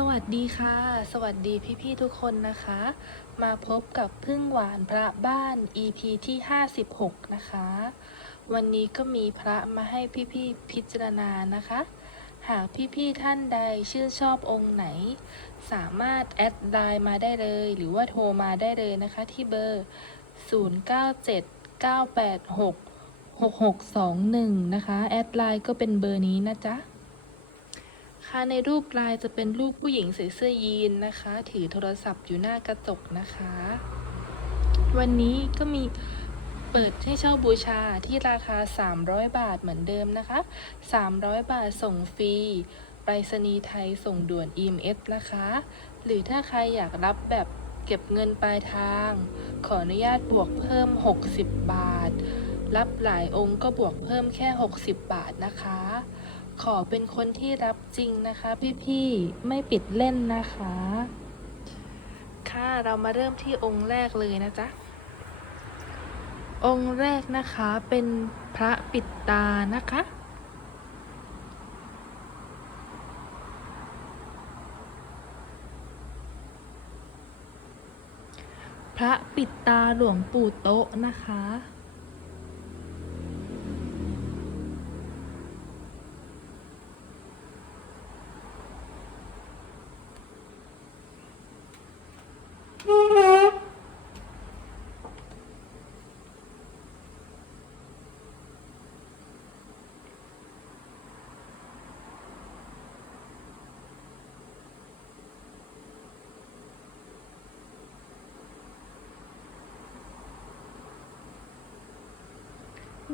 สวัสดีค่ะ สวัสดีพี่ๆทุกคนนะคะ มาพบกับพึ่งหวานพระบ้าน EP ที่ 56 นะคะ วันนี้ก็มีพระมาให้พี่ๆพิจารณานะคะ หากพี่ๆท่านใดชื่นชอบองค์ไหน สามารถแอดไลน์มาได้เลย หรือว่าโทรมาได้เลยนะคะที่เบอร์ 0979866621 นะคะ แอดไลน์ก็เป็นเบอร์นี้นะจ๊ะ คะ ในรูปลายจะเป็นรูปผู้หญิงใส่เสื้อยีนนะคะ ถือโทรศัพท์อยู่หน้ากระจกนะคะ วันนี้ก็มีเปิดให้เช่าบูชาที่ราคา 300 บาทเหมือนเดิมนะคะ 300 บาทส่งฟรีไปรษณีย์ไทยส่งด่วน EMS นะคะ หรือถ้าใครอยากรับแบบเก็บเงินปลายทาง ขออนุญาตบวกเพิ่ม 60 บาท รับหลายองค์ก็บวกเพิ่มแค่ 60 บาทนะคะ ขอเป็นคนที่รับจริงนะคะพี่ๆ ไม่ปิดเล่นนะคะ ค่ะเรามาเริ่มที่องค์แรกเลยนะจ๊ะ องค์แรกนะคะเป็นพระปิดตานะคะ พระปิดตาหลวงปู่โตะนะคะ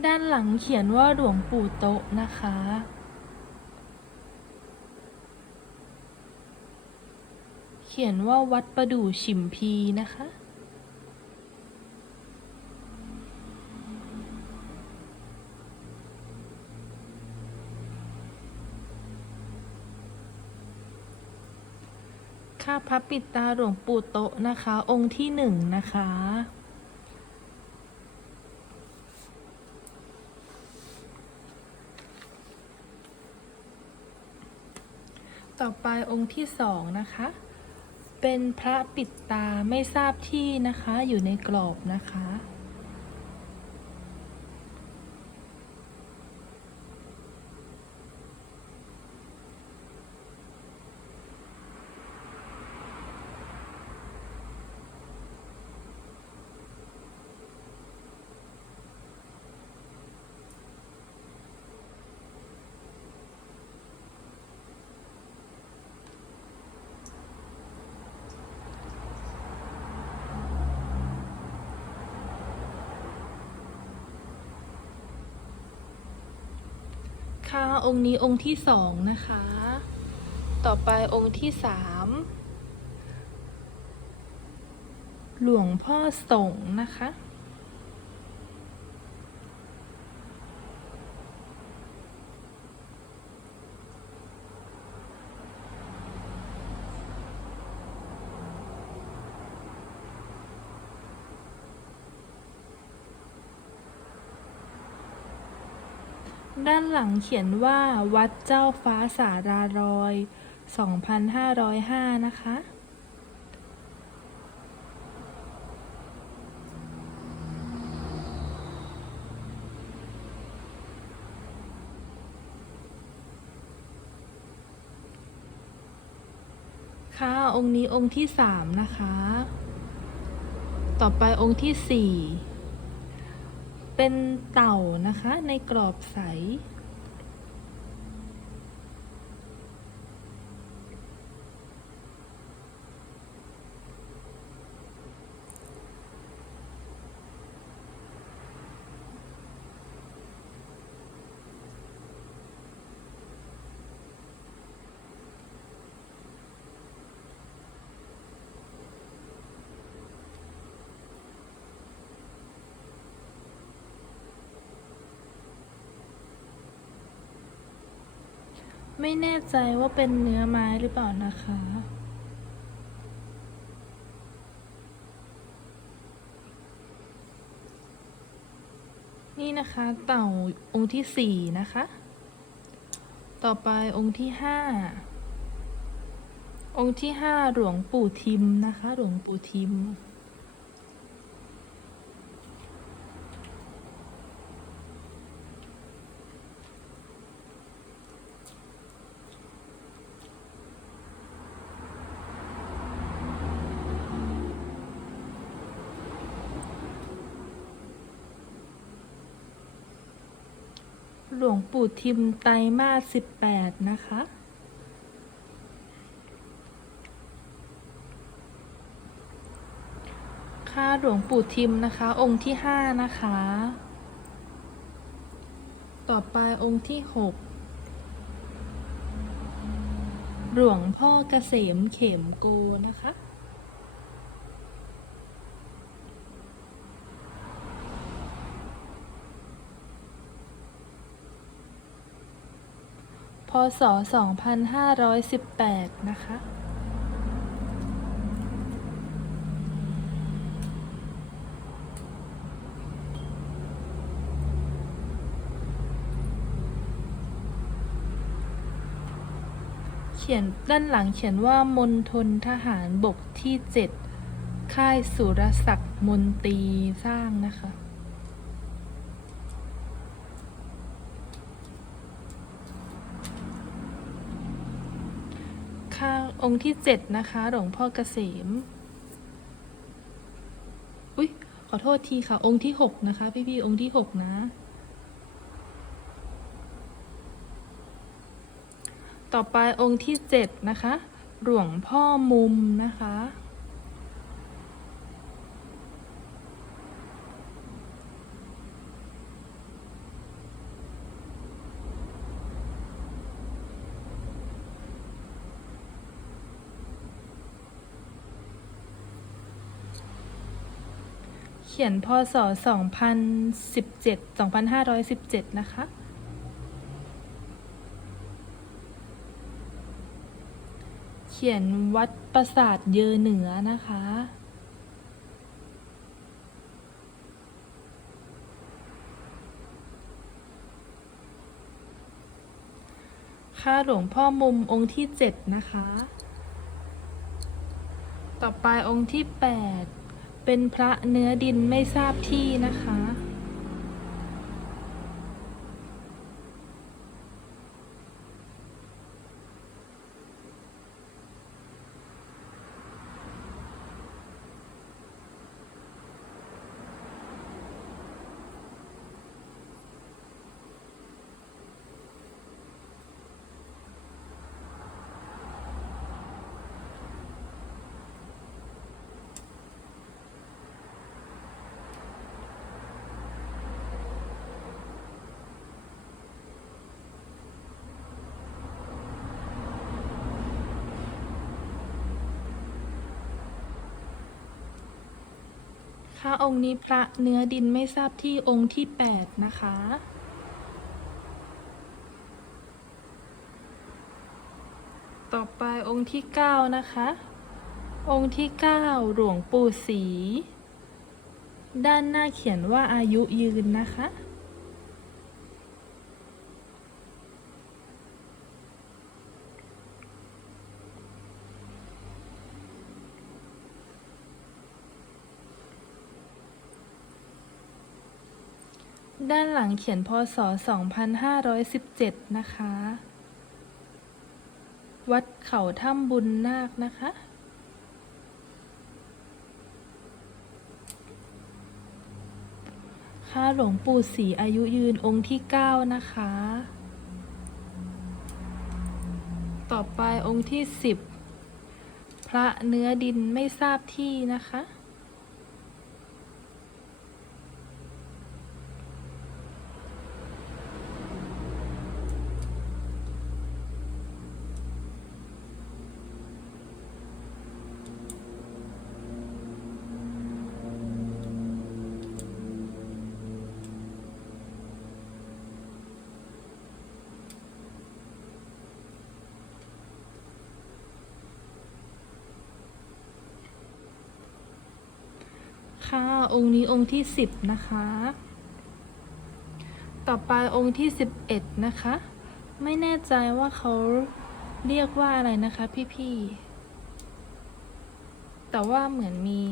ด้านหลังเขียนว่าหลวงปู่โต๊ะนะคะ เขียนว่าวัดประดู่ฉิมพีนะคะ ค่าพระปิดตาหลวงปู่โต๊ะนะคะ องค์ที่หนึ่งนะคะ ต่อไปองค์ที่สองนะคะ เป็นพระปิดตาไม่ทราบที่นะคะ อยู่ในกรอบนะคะ คะ องค์นี้องค์ที่สองนะคะ ต่อไปองค์ที่สามหลวงพ่อสงฆ์นะคะ ด้านหลังเขียนว่าวัดเจ้าฟ้าสารารอย 2,505 นะคะ ค่ะองค์นี้องค์ที่สามนะคะ ต่อไปองค์ที่สี่ เป็นเต่านะคะในกรอบใส ไม่แน่ใจว่าเป็นเนื้อไม้หรือเปล่านะคะ นี่นะคะ เต่าองค์ที่สี่นะคะ ต่อไปองค์ที่ห้าองค์ที่ห้าหลวงปู่ทิมนะคะ หลวงปู่ทิม หลวงปู่ทิมไตรมาสสิบแปดนะคะ ค่ะหลวงปู่ทิมนะคะ องค์ที่ห้านะคะ ต่อไปองค์ที่หกหลวงพ่อเกษมเข็มโกนะคะ ศ 2518 นะคะ เขียนด้านหลังเขียนว่ามณฑลทหารบกที่ 7 ค่ายสุรศักดิ์มนตรีสร้างนะคะ ข้าง องค์ที่เจ็ดนะคะ หลวงพ่อเกษม อุ๊ยขอโทษทีค่ะ องค์ที่หกนะคะ พี่ๆองค์ที่หกนะ ต่อไปองค์ที่เจ็ดนะคะ หลวงพ่อมุมนะคะ เขียนพศ 2017 2517 นะคะ เขียนวัดปราสาทเยอเหนือนะคะ ค่าหลวงพ่อมุมองค์ที่ 7 นะคะ ต่อไปองค์ที่ 8 เป็นพระเนื้อดินไม่ทราบที่นะคะ องค์นี้พระเนื้อดินไม่ทราบที่องค์ที่ 8 นะคะ ต่อไปองค์ที่ 9 นะคะ องค์ที่ 9 หลวงปู่ศรีด้านหน้าเขียนว่าอายุยืนนะคะ ด้านหลังเขียนพศ 2517 นะคะ วัดเขาถ้ำบุญนาคนะคะ ค่าหลวงปู่ศรีอายุยืนองค์ที่ 9 นะคะ ต่อไปองค์ที่ 10 พระเนื้อดินไม่ทราบที่นะคะ ค่ะ องค์นี้องค์ที่สิบนะคะ ต่อไปองค์ที่สิบเอ็ดนะคะ ไม่แน่ใจว่าเขาเรียกว่าอะไรนะคะพี่ๆ แต่ว่าเหมือนมี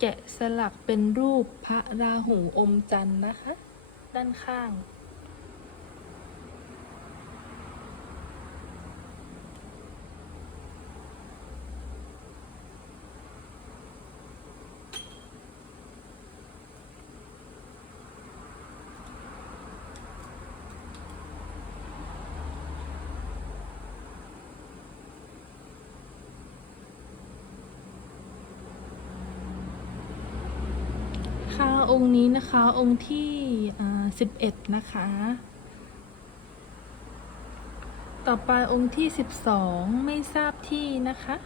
แกะสลักเป็นรูปพระราหูอมจันทร์นะคะ ด้านข้าง ค่ะ องค์นี้นะคะองค์ที่สิบเอ็ดนะคะ ต่อไปองค์ที่สิบสองไม่ทราบที่นะคะ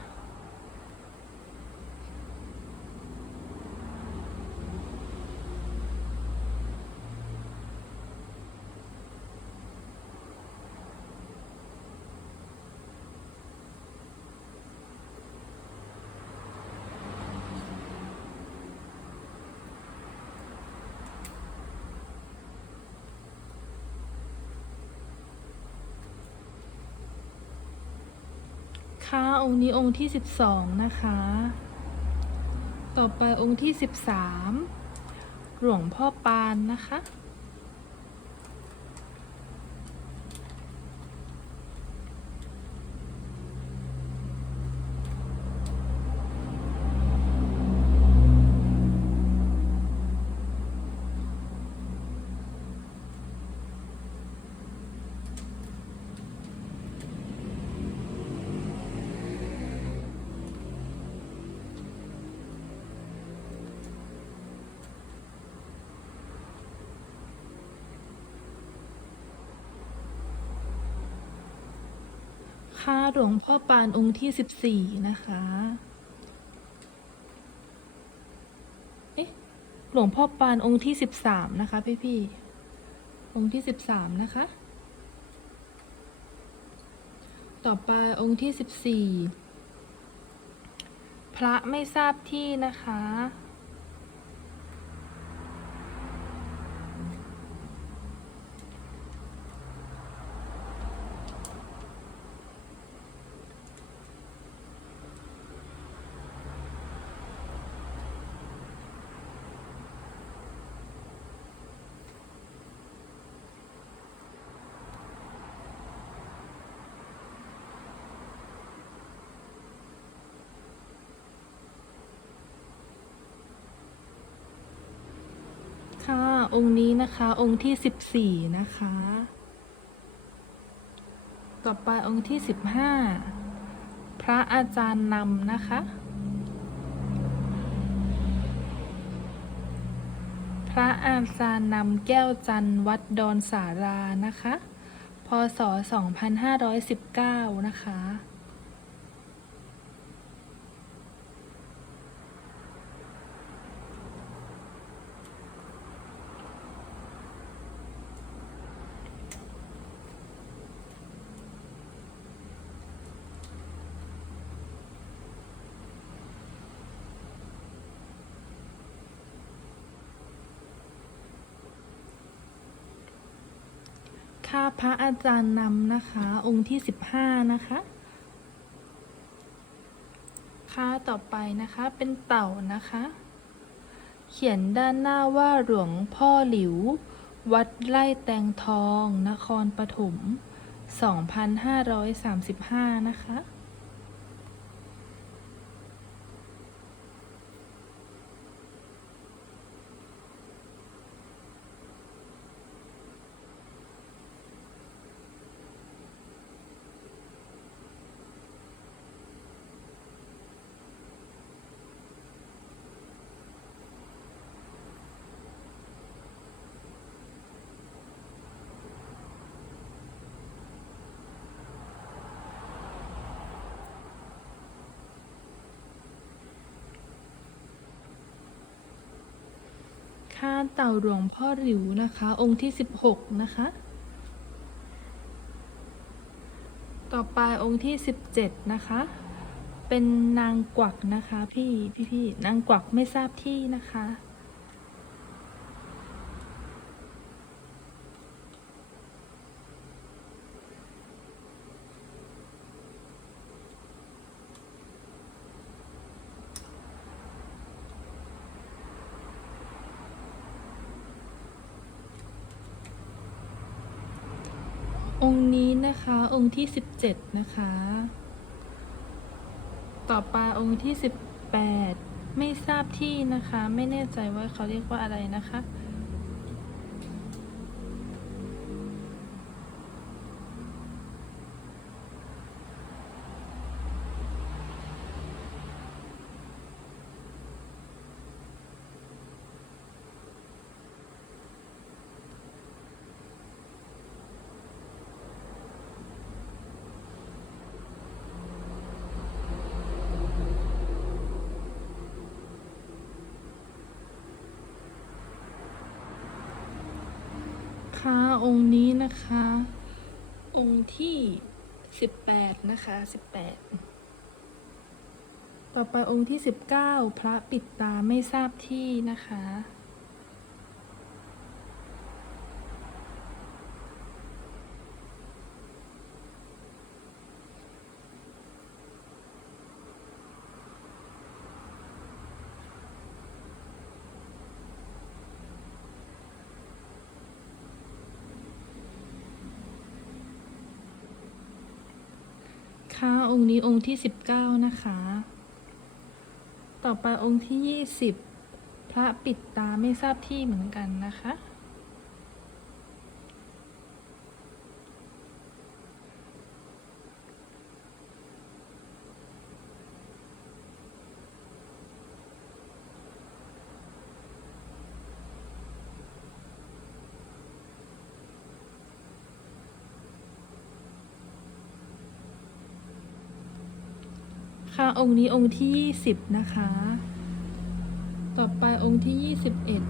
ค่ะองค์นี้องค์ที่สิบสองนะคะ ต่อไปองค์ที่สิบสามหลวงพ่อปานนะคะ หลวงพ่อปานองค์ที่สิบสี่นะคะ เอ๊ะ หลวงพ่อปานองค์ที่สิบสามนะคะ พี่พี่องค์ที่สิบสามนะคะ ต่อไปองค์ที่สิบสี่พระไม่ทราบที่นะคะ ค่ะ องค์นี้นะคะ องค์ที่สิบสี่นะคะ ต่อไปองค์ที่สิบห้าพระอาจารย์นำนะคะ พระอาจารย์นำแก้วจันวัดดอนสารานะคะ พศ 2519 นะคะ ค่าพระอาจารย์นำนะคะ องค์ที่สิบห้านะคะค่าต่อไปนะคะเป็นเต่านะคะ เขียนด้านหน้าว่าหลวงพ่อหลิว วัดไร่แตงทอง นครปฐม 2535 นะคะ ข้าเต่าหลวงพ่อหลิวนะคะ องค์ที่ 16 นะคะ ต่อไปองค์ที่ 17 นะคะ เป็นนางกวักนะคะ พี่พี่พี่นางกวักไม่ทราบที่นะคะ องค์นี้นะคะองค์ที่สิบเจ็ดนะคะ ต่อไปองค์ที่สิบแปดไม่ทราบที่นะคะ ไม่แน่ใจว่าเขาเรียกว่าอะไรนะคะ คะ องค์นี้นะคะ องค์ที่สิบแปดนะคะสิบแปดต่อไปองค์ที่สิบเก้าพระปิดตาไม่ทราบที่นะคะ คะ องค์นี้องค์ที่สิบเก้านะคะ ต่อไปองค์ที่ยี่สิบพระปิดตาไม่ทราบที่เหมือนกันนะคะ องค์นี้องค์ที่ยี่สิบนะคะ ต่อไปองค์ที่ยี่สิบเอ็ด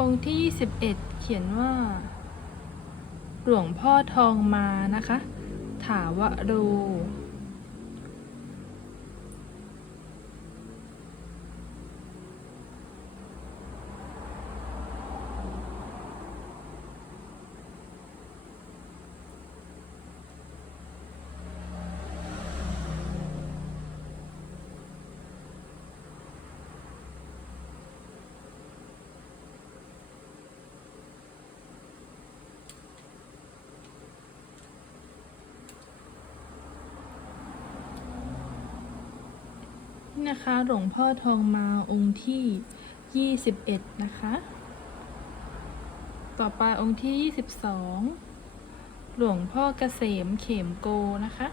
องค์ที่ยี่สิบเอ็ดเขียนว่า หลวงพ่อทองมานะคะ ถาวโร นะคะหลวงพ่อทองมาองค์ที่ 21 นะคะ ต่อไปองค์ที่ 22 หลวงพ่อเกษมเขมโกนะคะ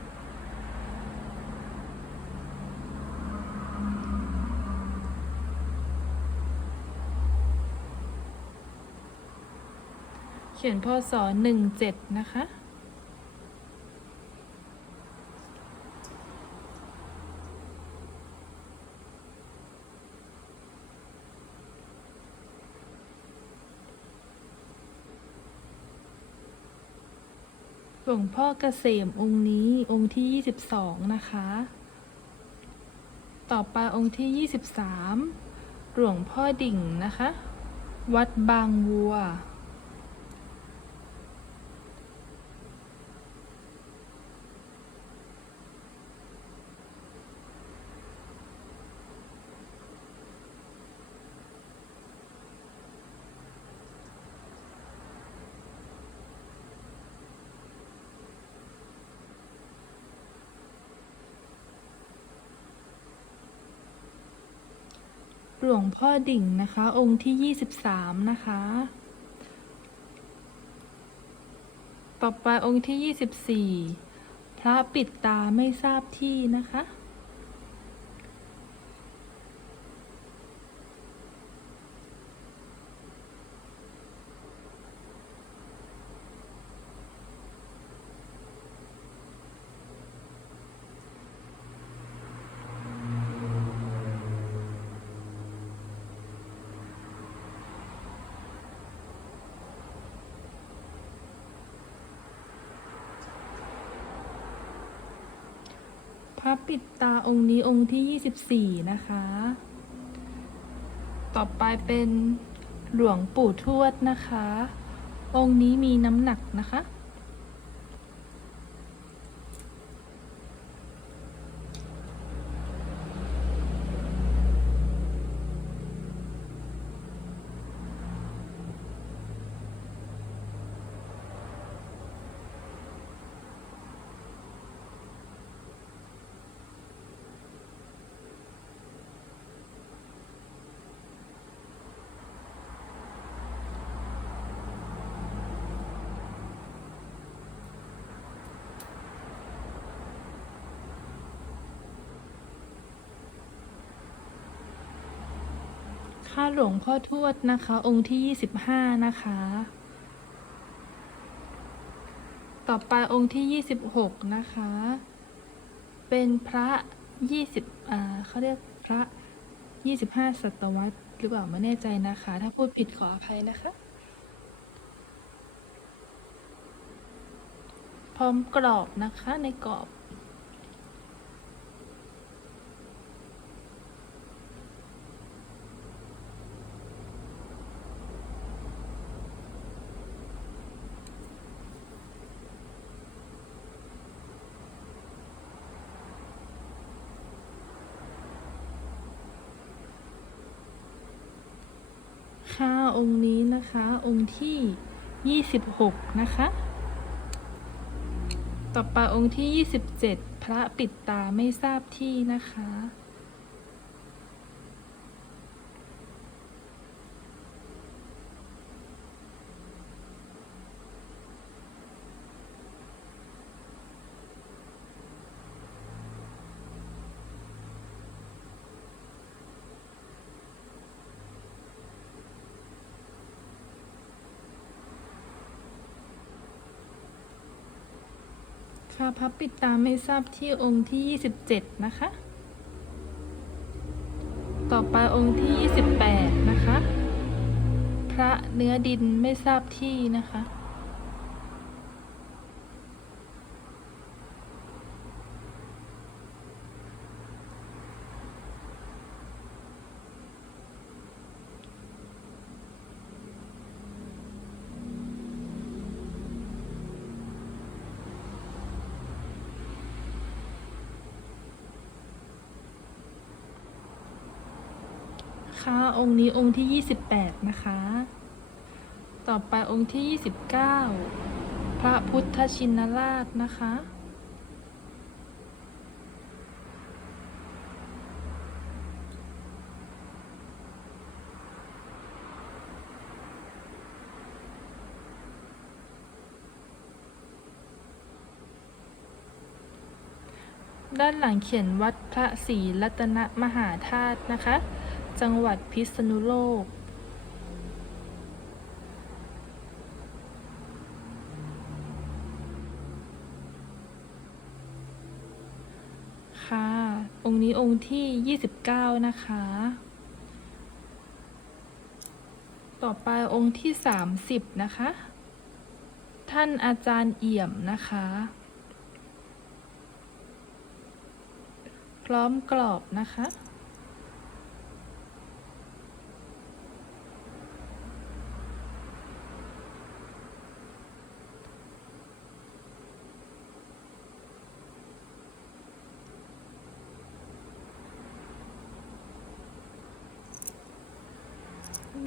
เขียนพศ17 นะคะ หลวงพ่อเกษมองค์นี้องค์ที่ 22 นะคะ ต่อไปองค์ที่ 23 หลวงพ่อดิ่งนะคะ วัดบางวัว หลวงพ่อดิ่งนะคะ องค์ที่ 23 นะคะ ต่อไปองค์ที่ 24 พระปิดตาไม่ทราบที่นะคะ ระปิดตาองค์นี้องค์ที่ 24 นะคะ ต่อไปเป็นหลวงปู่ทวดนะคะ องค์นี้มีน้ำหนักนะคะ ค่าหลวงพ่อทวดนะคะ องค์ที่ยี่สิบห้านะคะ ต่อไปองค์ที่ยี่สิบหกนะคะ เป็นพระยี่สิบอ่าเขาเรียกพระยี่สิบห้าศตวรรษหรือเปล่าไม่แน่ใจนะคะ ถ้าพูดผิดขออภัยนะคะ พร้อมกรอบนะคะในกรอบ ค่ะองค์นี้นะคะ องค์ที่ 26 นะคะ ต่อไปองค์ที่ 27 พระปิดตาไม่ทราบที่นะคะ ค่ะพับปิดตาไม่ทราบที่องค์ที่ 27 นะคะ ต่อไปองค์ที่ 28 นะคะ พระเนื้อดินไม่ทราบที่นะคะ ค่ะ องค์นี้องค์ที่ 28 นะคะ ต่อไปองค์ที่ 29 พระพุทธชินราชนะคะ ด้านหลังเขียนวัดพระศรีรัตนมหาธาตุนะคะ จังหวัดพิษณุโลก ค่ะ องค์นี้องค์ที่ 29 นะคะ ต่อไปองค์ที่ 30 นะคะ ท่านอาจารย์เอี่ยมนะคะ พร้อมกรอบนะคะ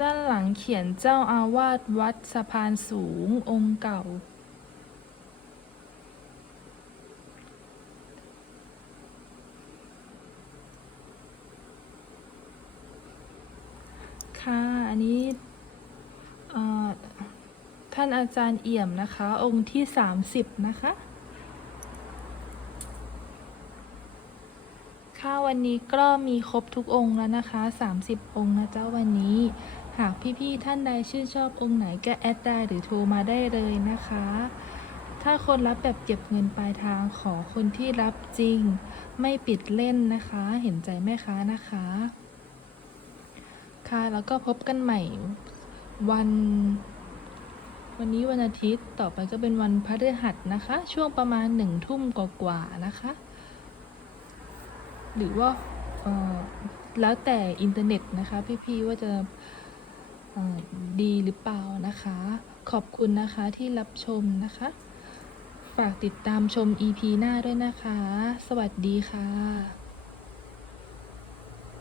ด้านหลังเขียนเจ้าอาวาสวัดสะพานสูงองค์เก่า ค่ะ อันนี้ท่านอาจารย์เอี่ยมนะคะ องค์ที่ 30 นะคะ ค่ะ วันนี้ก็มีครบทุกองค์แล้วนะคะ 30 องค์นะเจ้าวันนี้ หากพี่ๆท่านใดชื่นชอบองค์ไหนก็แอดได้หรือโทรมาได้เลยนะคะ ถ้าคนรับแบบเก็บเงินปลายทางขอคนที่รับจริง ไม่ปิดเล่นนะคะ เห็นใจแม่ค้านะคะ ค่ะแล้วก็พบกันใหม่วัน วันนี้วันอาทิตย์ต่อไปก็เป็นวันพฤหัสนะคะ ช่วงประมาณหนึ่งทุ่มกว่าๆนะคะ หรือว่าแล้วแต่อินเทอร์เน็ตนะคะ พี่ๆว่าจะ ดีหรือเปล่านะคะ ขอบคุณนะคะที่รับชมนะคะ ฝากติดตามชม EP หน้าด้วยนะคะ สวัสดีค่ะ